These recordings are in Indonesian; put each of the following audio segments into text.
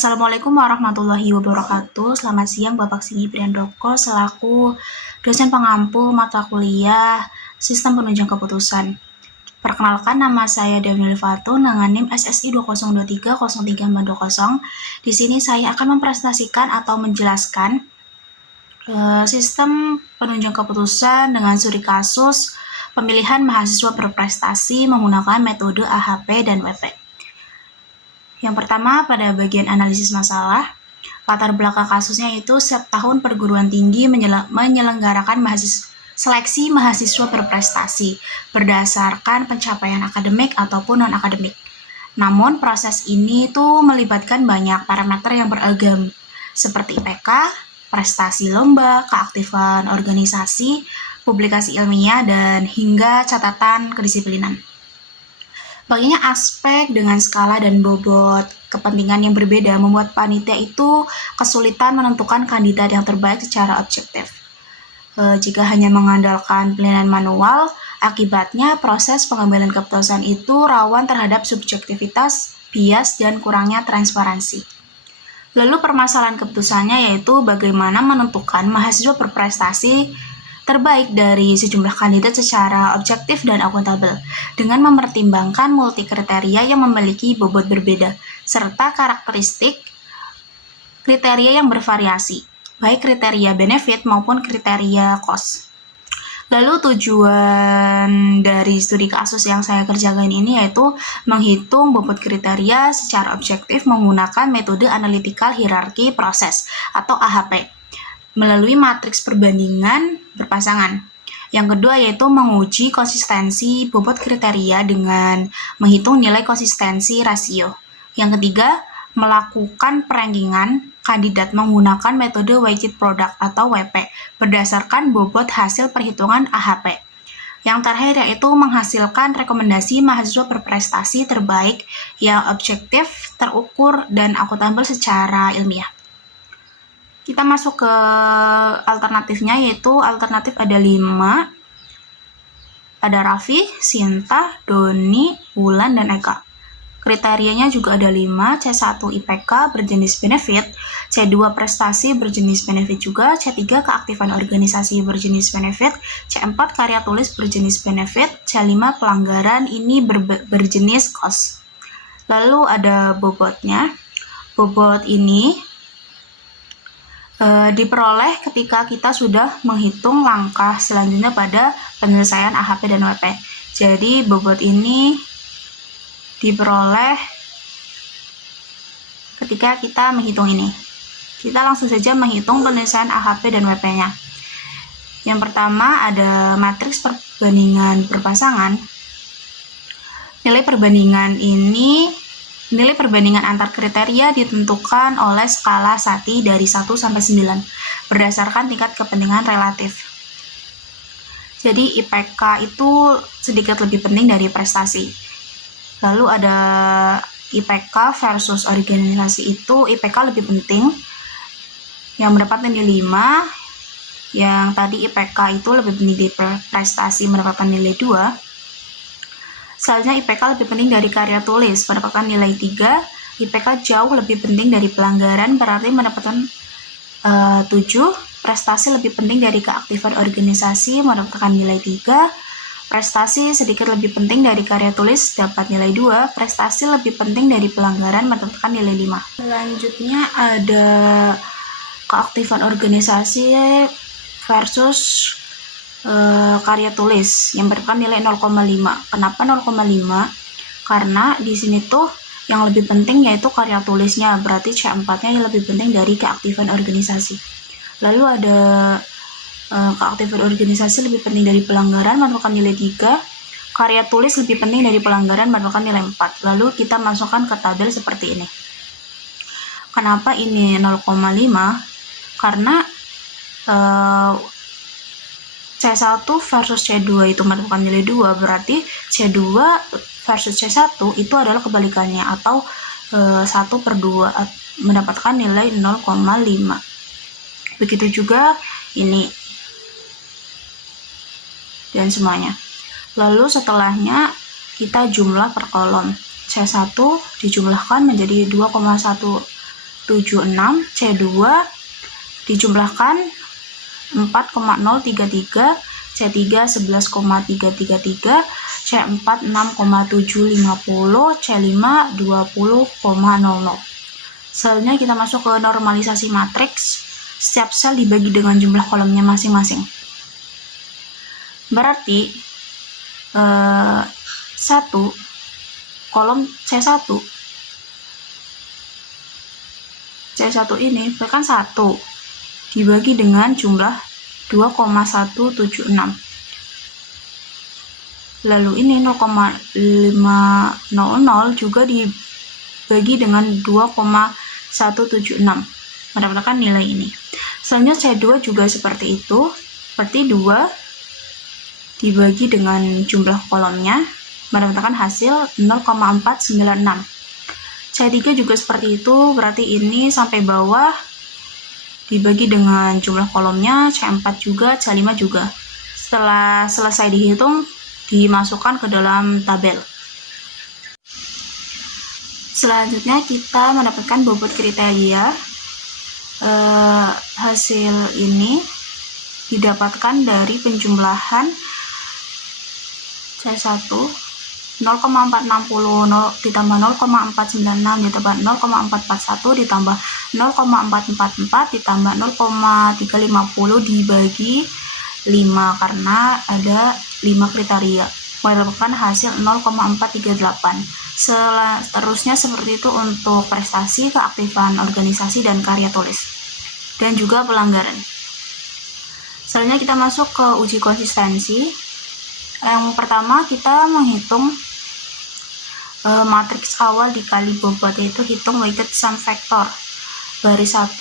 Assalamualaikum warahmatullahi wabarakatuh. Selamat siang Bapak Sigi Priandoko selaku dosen pengampu mata kuliah Sistem Penunjang Keputusan. Perkenalkan, nama saya Daniel Fatu dengan NIM SSI 20230340. Di sini saya akan mempresentasikan atau menjelaskan sistem penunjang keputusan dengan studi kasus pemilihan mahasiswa berprestasi menggunakan metode AHP dan WP. Yang pertama, pada bagian analisis masalah, latar belakang kasusnya itu setiap tahun perguruan tinggi menyelenggarakan seleksi mahasiswa berprestasi berdasarkan pencapaian akademik ataupun non-akademik. Namun proses ini tuh melibatkan banyak parameter yang beragam, seperti IPK, prestasi lomba, keaktifan organisasi, publikasi ilmiah, dan hingga catatan kedisiplinan. Baginya aspek dengan skala dan bobot kepentingan yang berbeda membuat panitia itu kesulitan menentukan kandidat yang terbaik secara objektif. Jika hanya mengandalkan penilaian manual, akibatnya proses pengambilan keputusan itu rawan terhadap subjektivitas, bias, dan kurangnya transparansi. Lalu permasalahan keputusannya yaitu bagaimana menentukan mahasiswa berprestasi terbaik dari sejumlah kandidat secara objektif dan akuntabel, dengan mempertimbangkan multi kriteria yang memiliki bobot berbeda, serta karakteristik kriteria yang bervariasi, baik kriteria benefit maupun kriteria cost. Lalu tujuan dari studi kasus yang saya kerjakan ini yaitu menghitung bobot kriteria secara objektif menggunakan metode analytical hierarchy process atau AHP melalui matriks perbandingan berpasangan. Yang kedua yaitu menguji konsistensi bobot kriteria dengan menghitung nilai konsistensi rasio. Yang ketiga, melakukan perankingan kandidat menggunakan metode weighted product atau WP berdasarkan bobot hasil perhitungan AHP. Yang terakhir yaitu menghasilkan rekomendasi mahasiswa berprestasi terbaik yang objektif, terukur, dan akuntabel secara ilmiah. Kita masuk ke alternatifnya, yaitu alternatif ada 5. Ada Raffi, Sinta, Doni, Wulan, dan Eka. Kriterianya juga ada 5, C1 IPK berjenis benefit, C2 prestasi berjenis benefit juga, C3 keaktifan organisasi berjenis benefit, C4 karya tulis berjenis benefit, C5 pelanggaran ini berjenis cost. Lalu ada bobotnya. Bobot ini diperoleh ketika kita sudah menghitung langkah selanjutnya pada penyelesaian AHP dan WP. Jadi bobot ini diperoleh ketika kita menghitung ini. Kita langsung saja menghitung penyelesaian AHP dan WP-nya. Yang pertama ada matriks perbandingan berpasangan. Nilai perbandingan antar kriteria ditentukan oleh skala Sati dari 1 sampai 9 berdasarkan tingkat kepentingan relatif. Jadi IPK itu sedikit lebih penting dari prestasi. Lalu ada IPK versus organisasi, itu IPK lebih penting yang mendapat nilai 5, yang tadi IPK itu lebih penting dari prestasi mendapatkan nilai 2. Selanjutnya IPK lebih penting dari karya tulis mendapatkan nilai 3, IPK jauh lebih penting dari pelanggaran berarti mendapatkan 7, prestasi lebih penting dari keaktifan organisasi mendapatkan nilai 3, prestasi sedikit lebih penting dari karya tulis dapat nilai 2, prestasi lebih penting dari pelanggaran mendapatkan nilai 5. Selanjutnya ada keaktifan organisasi versus karya tulis yang mendapatkan nilai 0,5. Kenapa 0,5? Karena di sini tuh yang lebih penting yaitu karya tulisnya, berarti C4-nya yang lebih penting dari keaktifan organisasi. Lalu ada keaktifan organisasi lebih penting dari pelanggaran mendapatkan nilai 3, karya tulis lebih penting dari pelanggaran mendapatkan nilai 4. Lalu kita masukkan ke tabel seperti ini. Kenapa ini 0,5? Karena C1 versus C2 itu mendapatkan nilai 2, berarti C2 versus C1 itu adalah kebalikannya, atau 1/2 mendapatkan nilai 0,5. Begitu juga ini dan semuanya. Lalu setelahnya kita jumlah per kolom. C1 dijumlahkan menjadi 2,1 C2 dijumlahkan 4,033, C3 11,333, C4 6,750, C5 20,00. Selanjutnya kita masuk ke normalisasi matriks. Setiap sel dibagi dengan jumlah kolomnya masing-masing. Berarti 1 kolom C1 ini bahkan 1 dibagi dengan jumlah 2,176. Lalu ini 0,500 juga dibagi dengan 2,176, mendapatkan nilai ini. Selanjutnya C2 juga seperti itu, berarti 2 dibagi dengan jumlah kolomnya, mendapatkan hasil 0,496. C3 juga seperti itu, berarti ini sampai bawah dibagi dengan jumlah kolomnya, C4 juga, C5 juga. Setelah selesai dihitung, dimasukkan ke dalam tabel. Selanjutnya kita mendapatkan bobot kriteria. Hasil ini didapatkan dari penjumlahan C1 0,460 ditambah 0,496 ditambah 0,441 ditambah 0,444 ditambah 0,350 dibagi 5 karena ada 5 kriteria, mendapatkan hasil 0,438. Seterusnya seperti itu untuk prestasi, keaktifan organisasi, dan karya tulis, dan juga pelanggaran. Selanjutnya kita masuk ke uji konsistensi. Yang pertama kita menghitung matriks awal dikali bobot, yaitu hitung weighted sum factor baris 1.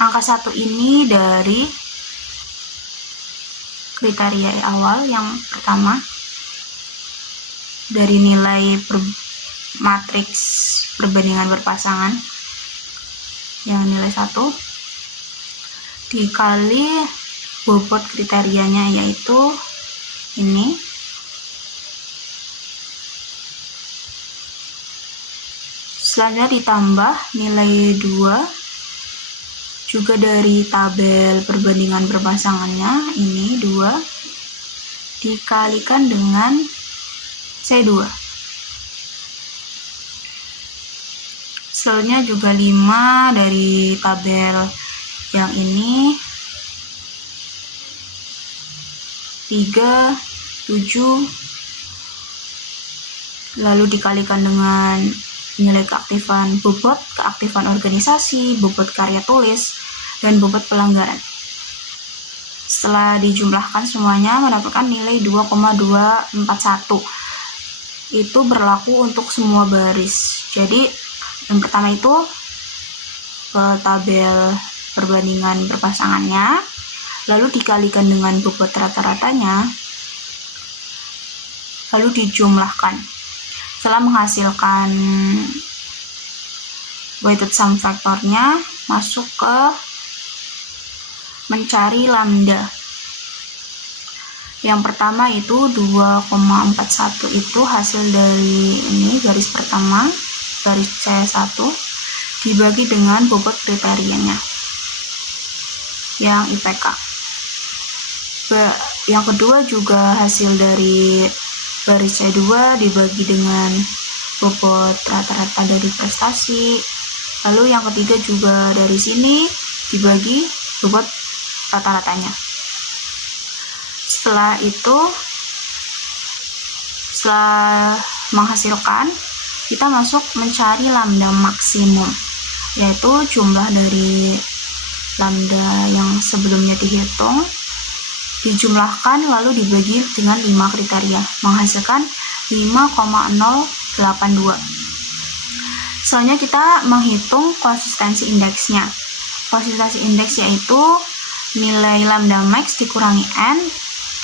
Angka 1 ini dari kriteria awal yang pertama, dari nilai matriks perbandingan berpasangan yang nilai 1 dikali bobot kriterianya, yaitu ini. Selanjutnya ditambah nilai 2 juga dari tabel perbandingan berpasangannya, ini 2 dikalikan dengan C2. Selanjutnya juga 5 dari tabel yang ini, 3, 7, lalu dikalikan dengan nilai keaktifan bobot, keaktifan organisasi, bobot karya tulis, dan bobot pelanggaran. Setelah dijumlahkan semuanya mendapatkan nilai 2,241. Itu berlaku untuk semua baris. Jadi yang pertama itu ke tabel perbandingan berpasangannya, lalu dikalikan dengan bobot rata-ratanya, lalu dijumlahkan. Setelah menghasilkan weighted sum factornya, masuk ke mencari lambda. Yang pertama itu 2,41 itu hasil dari ini garis pertama, garis C1 dibagi dengan bobot kriterianya yang IPK. Yang kedua juga hasil dari garis C2 dibagi dengan bobot rata-rata dari prestasi. Lalu yang ketiga juga dari sini dibagi bobot rata-ratanya. Setelah itu, setelah menghasilkan, kita masuk mencari lambda maksimum, yaitu jumlah dari lambda yang sebelumnya dihitung dijumlahkan lalu dibagi dengan 5 kriteria, menghasilkan 5,082. Selanjutnya kita menghitung konsistensi indeksnya. Konsistensi indeks yaitu nilai lambda max dikurangi n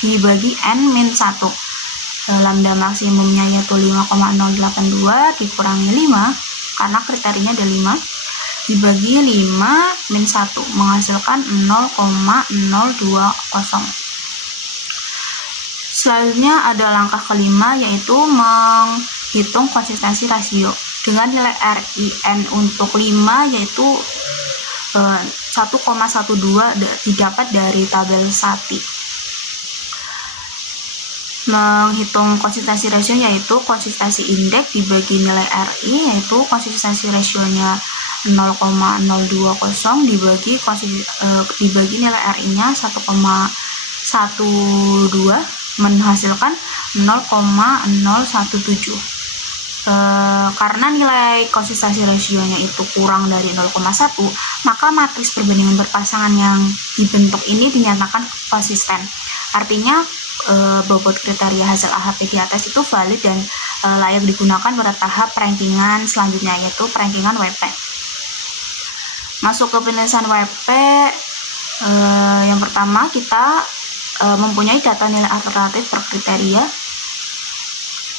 dibagi n min 1. Lambda maksimumnya yaitu 5,082 dikurangi 5 karena kriterianya ada 5 dibagi 5 min 1 menghasilkan 0,020. Selanjutnya ada langkah kelima, yaitu menghitung konsistensi rasio. dengan nilai RIN untuk 5 yaitu 1,12 didapat dari tabel SATI. Menghitung konsistensi rasio yaitu konsistensi indeks dibagi nilai RI, yaitu konsistensi rasionya 0,020 dibagi nilai RI-nya 1,12 menghasilkan 0,017. Karena nilai konsistensi rasionya itu kurang dari 0,1, maka matriks perbandingan berpasangan yang dibentuk ini dinyatakan konsisten. Artinya bobot kriteria hasil AHP di atas itu valid dan layak digunakan pada tahap rankingan selanjutnya, yaitu rankingan WP. Masuk ke penyelesaian WP, yang pertama kita mempunyai data nilai alternatif per kriteria,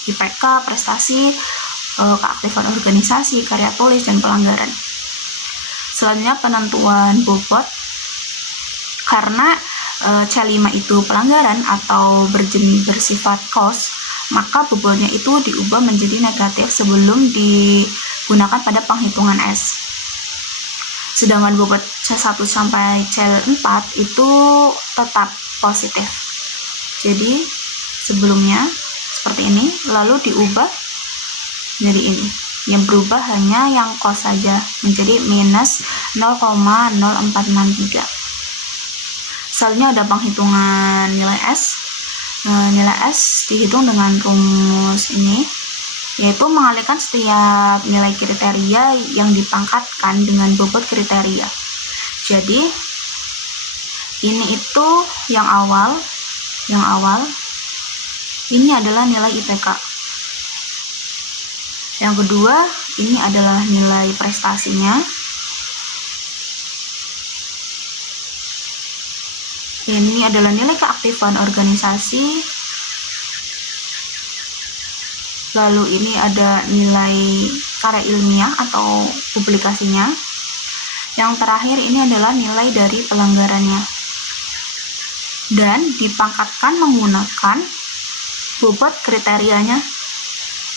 IPK, prestasi, keaktifan organisasi, karya tulis, dan pelanggaran. Selanjutnya penentuan bobot. Karena C5 itu pelanggaran atau bersifat cost, maka bobotnya itu diubah menjadi negatif sebelum digunakan pada penghitungan S. Sedangkan bobot C1 sampai C4 itu tetap positif. Jadi sebelumnya seperti ini, lalu diubah jadi ini. Yang berubah hanya yang cost saja, menjadi minus 0,0463. Selanjutnya ada penghitungan nilai S. Nilai S dihitung dengan rumus ini, yaitu mengalihkan setiap nilai kriteria yang dipangkatkan dengan bobot kriteria. Jadi ini itu yang awal ini adalah nilai IPK. Yang kedua, ini adalah nilai prestasinya. Ini adalah nilai keaktifan organisasi. Lalu ini ada nilai karya ilmiah atau publikasinya. Yang terakhir ini adalah nilai dari pelanggarannya. Dan dipangkatkan menggunakan bobot kriterianya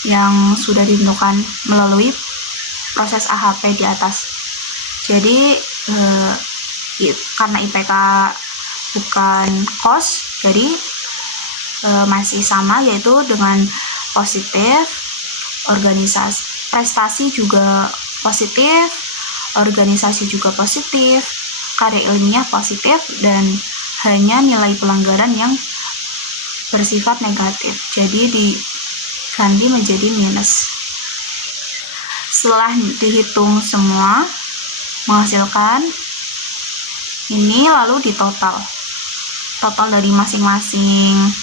yang sudah ditentukan melalui proses AHP di atas. Jadi karena IPK bukan cost, jadi masih sama, yaitu dengan positif, organisasi prestasi juga positif, organisasi juga positif, karya ilmiah positif, dan hanya nilai pelanggaran yang bersifat negatif, jadi diganti menjadi minus. Setelah dihitung semua menghasilkan ini, lalu ditotal dari masing-masing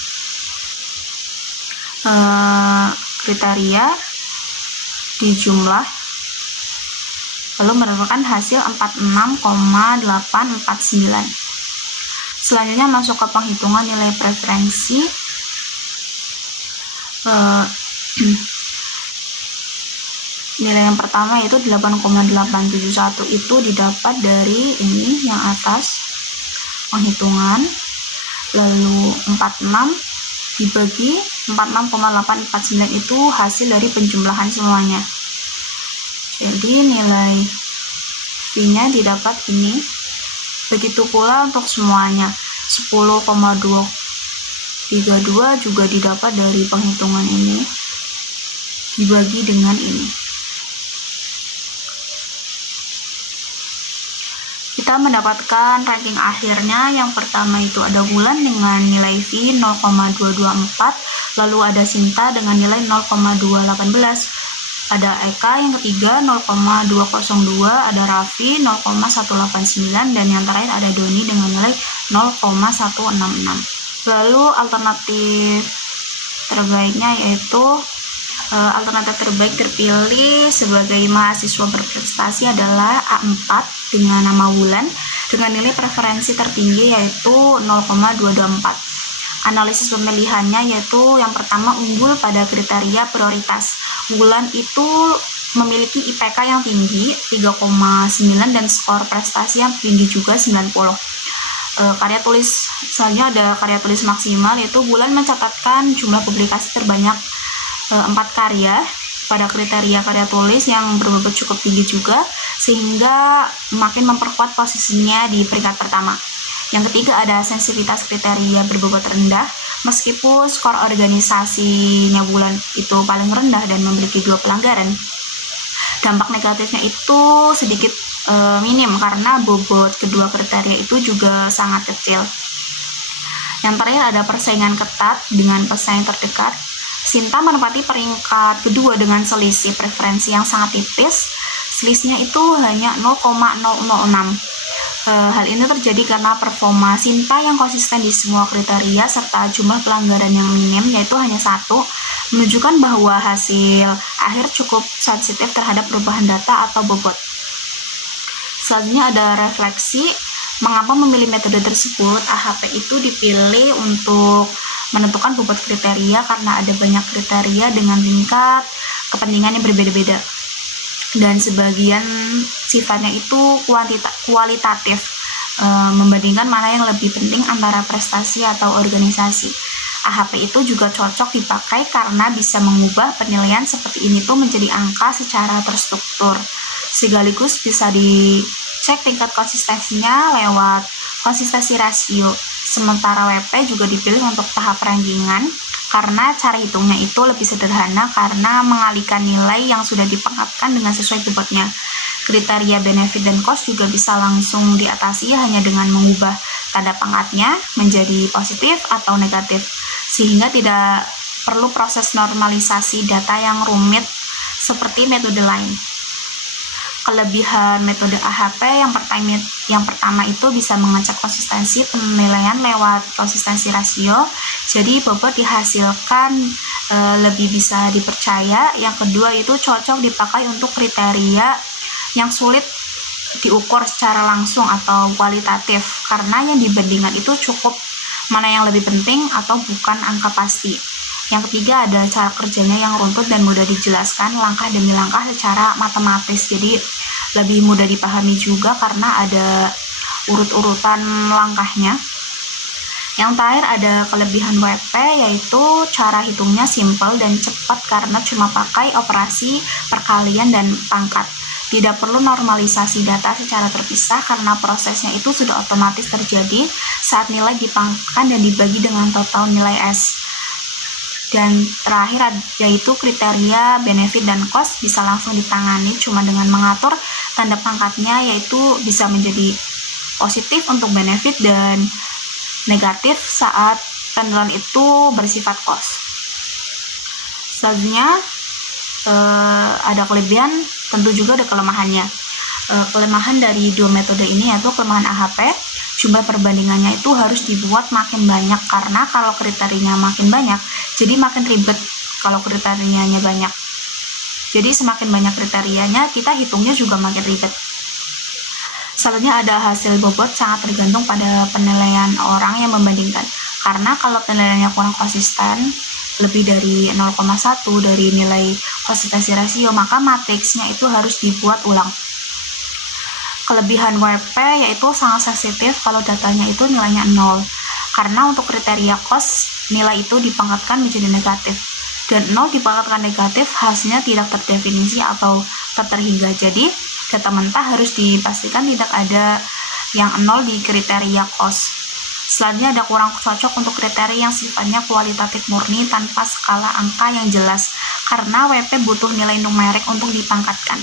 kriteria dijumlah, lalu mendapatkan hasil 46,849. Selanjutnya masuk ke penghitungan nilai preferensi. Nilai yang pertama yaitu 8,871 itu didapat dari ini yang atas penghitungan, lalu 46 dibagi 46,849 itu hasil dari penjumlahan semuanya. Jadi nilai V-nya didapat ini. Begitu pula untuk semuanya, 10,232 juga didapat dari penghitungan ini dibagi dengan ini. Kita mendapatkan ranking akhirnya. Yang pertama itu ada Wulan dengan nilai V 0,224, lalu ada Sinta dengan nilai 0,218, ada Eka yang ketiga 0,202, ada Raffi 0,189, dan yang terakhir ada Doni dengan nilai 0,166. Lalu alternatif terbaiknya yaitu alternatif terbaik terpilih sebagai mahasiswa berprestasi adalah A4 dengan nama Wulan dengan nilai preferensi tertinggi yaitu 0,224. Analisis pemilihannya yaitu yang pertama unggul pada kriteria prioritas. Wulan itu memiliki IPK yang tinggi 3,9 dan skor prestasi yang tinggi juga 90. Karya tulis selanjutnya ada karya tulis maksimal, yaitu Wulan mencatatkan jumlah publikasi terbanyak 4 karya pada kriteria karya tulis yang berbobot cukup tinggi juga, sehingga makin memperkuat posisinya di peringkat pertama. Yang ketiga ada sensitivitas kriteria berbobot rendah. Meskipun skor organisasinya bulan itu paling rendah dan memiliki 2 pelanggaran, dampak negatifnya itu sedikit minim karena bobot kedua kriteria itu juga sangat kecil. Yang terakhir ada persaingan ketat dengan pesaing terdekat. Sinta menempati peringkat kedua dengan selisih preferensi yang sangat tipis. Selisihnya itu hanya 0,006. Hal ini terjadi karena performa Sinta yang konsisten di semua kriteria serta jumlah pelanggaran yang minim, yaitu hanya 1, menunjukkan bahwa hasil akhir cukup sensitif terhadap perubahan data atau bobot. Selanjutnya ada refleksi. Mengapa memilih metode tersebut? AHP itu dipilih untuk menentukan bobot kriteria karena ada banyak kriteria dengan tingkat kepentingan yang berbeda-beda, dan sebagian sifatnya itu kualitatif, membandingkan mana yang lebih penting antara prestasi atau organisasi. AHP itu juga cocok dipakai karena bisa mengubah penilaian seperti ini tuh menjadi angka secara terstruktur, sekaligus bisa dicek tingkat konsistensinya lewat konsistensi rasio. Sementara WP juga dipilih untuk tahap rankingan karena cara hitungnya itu lebih sederhana karena mengalihkan nilai yang sudah dipangkatkan dengan sesuai bobotnya. Kriteria benefit dan cost juga bisa langsung diatasi hanya dengan mengubah tanda pangkatnya menjadi positif atau negatif, sehingga tidak perlu proses normalisasi data yang rumit seperti metode lain. Kelebihan metode AHP yang pertama itu bisa mengecek konsistensi penilaian lewat konsistensi rasio, jadi bobot dihasilkan lebih bisa dipercaya. Yang kedua itu cocok dipakai untuk kriteria yang sulit diukur secara langsung atau kualitatif, karena yang dibandingkan itu cukup mana yang lebih penting atau bukan angka pasti. Yang ketiga ada cara kerjanya yang runtut dan mudah dijelaskan langkah demi langkah secara matematis, jadi lebih mudah dipahami juga karena ada urut-urutan langkahnya. Yang terakhir ada kelebihan WP, yaitu cara hitungnya simpel dan cepat karena cuma pakai operasi perkalian dan pangkat. Tidak perlu normalisasi data secara terpisah karena prosesnya itu sudah otomatis terjadi saat nilai dipangkatkan dan dibagi dengan total nilai S. Dan terakhir yaitu kriteria benefit dan cost bisa langsung ditangani cuma dengan mengatur tanda pangkatnya, yaitu bisa menjadi positif untuk benefit dan negatif saat penilaian itu bersifat cost. Selanjutnya ada kelebihan, tentu juga ada kelemahannya. Kelemahan dari dua metode ini yaitu kelemahan AHP, jumlah perbandingannya itu harus dibuat makin banyak karena kalau kriterianya makin banyak jadi makin ribet kalau kriterianya banyak. Jadi semakin banyak kriterianya kita hitungnya juga makin ribet. Selanjutnya ada hasil bobot, sangat tergantung pada penilaian orang yang membandingkan. Karena kalau penilaiannya kurang konsisten, lebih dari 0,1 dari nilai konsistensi rasio, maka matriksnya itu harus dibuat ulang. Kelebihan WP yaitu sangat sensitif kalau datanya itu nilainya 0. Karena untuk kriteria cost, nilai itu dipangkatkan menjadi negatif. Dan 0 dipangkatkan negatif, hasilnya tidak terdefinisi atau tak terhingga. Jadi, data mentah harus dipastikan tidak ada yang 0 di kriteria cost. Selanjutnya ada kurang cocok untuk kriteria yang sifatnya kualitatif murni tanpa skala angka yang jelas, karena WP butuh nilai numerik untuk dipangkatkan.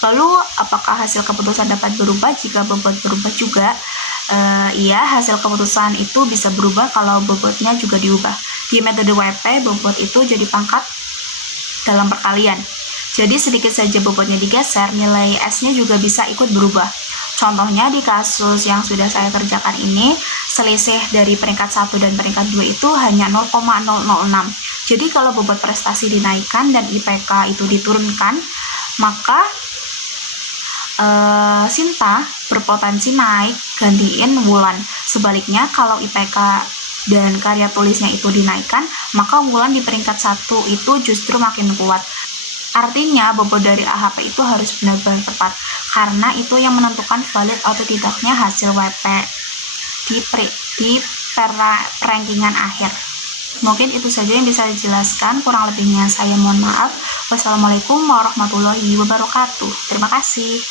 Lalu, apakah hasil keputusan dapat berubah jika bobot berubah juga? Iya, hasil keputusan itu bisa berubah kalau bobotnya juga diubah. Di metode WP, bobot itu jadi pangkat dalam perkalian. Jadi sedikit saja bobotnya digeser, nilai S-nya juga bisa ikut berubah. Contohnya di kasus yang sudah saya kerjakan ini, selisih dari peringkat 1 dan peringkat 2 itu hanya 0,006. Jadi kalau bobot prestasi dinaikkan dan IPK itu diturunkan, maka Sinta berpotensi naik gantiin Wulan. Sebaliknya kalau IPK dan karya tulisnya itu dinaikkan, maka Wulan di peringkat 1 itu justru makin kuat. Artinya bobot dari AHP itu harus benar-benar tepat, karena itu yang menentukan valid atau tidaknya hasil WP di rankingan akhir. Mungkin itu saja yang bisa dijelaskan, kurang lebihnya saya mohon maaf. Wassalamualaikum warahmatullahi wabarakatuh. Terima kasih.